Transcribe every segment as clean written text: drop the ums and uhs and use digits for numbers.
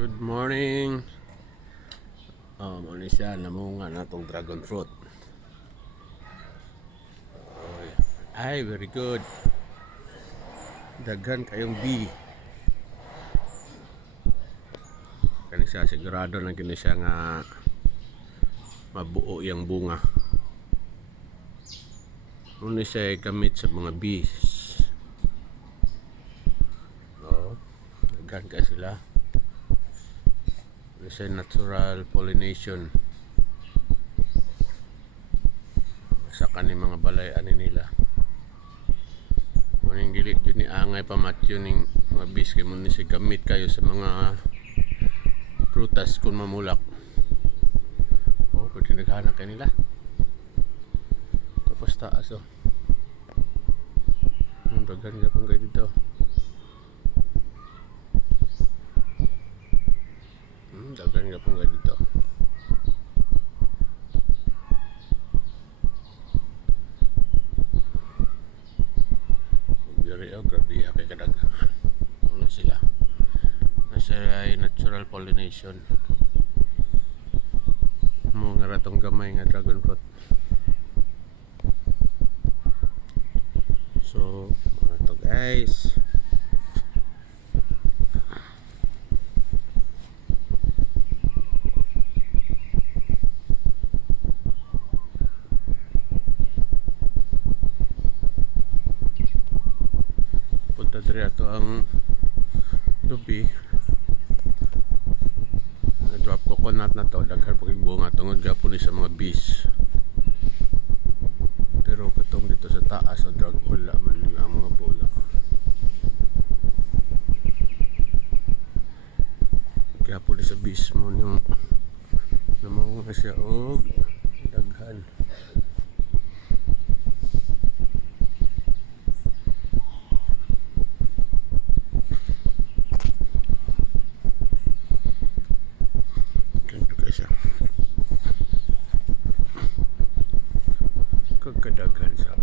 Good morning. Muna siya namunga na itong dragon fruit. Ay, very good. Daghan kayong bee. Kani siya sigurado na gini siya nga mabuo yung bunga. Muna siya gamit sa mga bees. Daghan ka sila. Muna siya natural pollination. Sa kaning mga balayan nila. Muning dili jud ni angay pamatyo ning mga bis kay muni si gamit kayo sa mga prutas kung mamulak. Pwede naghahanap kayo nila. Tapos taas ang dagan ka pang kayo dito. Dagan ka pang kayo dito. Grabe kay kadaghan. Ano sila? Nasa ay natural pollination. Mga ratong gamay nga dragon fruit. So, mga to guys. Punta diri ato ang lubi. Drop coconut na to, daghan pag bunga tungod gapon sa mga bees. Pero katong dito sa taas o drag wala man nila ang mga bola. Gapon sa bees mo yung namangunga siya og daghan. Kagkadaghan sa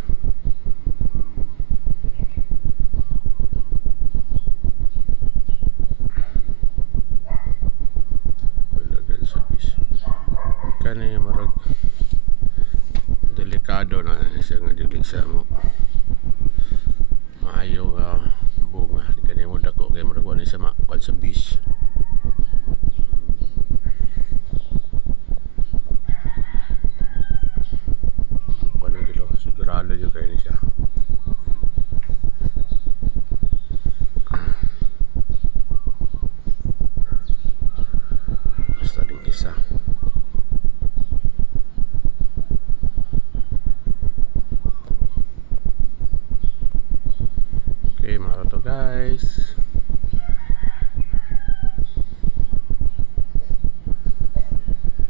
kagdagan sa bis kani marag delikado na siya nga dili sa mo maayo bunga kani mo dako kay marag wala sa makwan sa bis. Sigurado yung kayo niya siya. Basta rin isa. Okay, maro to guys.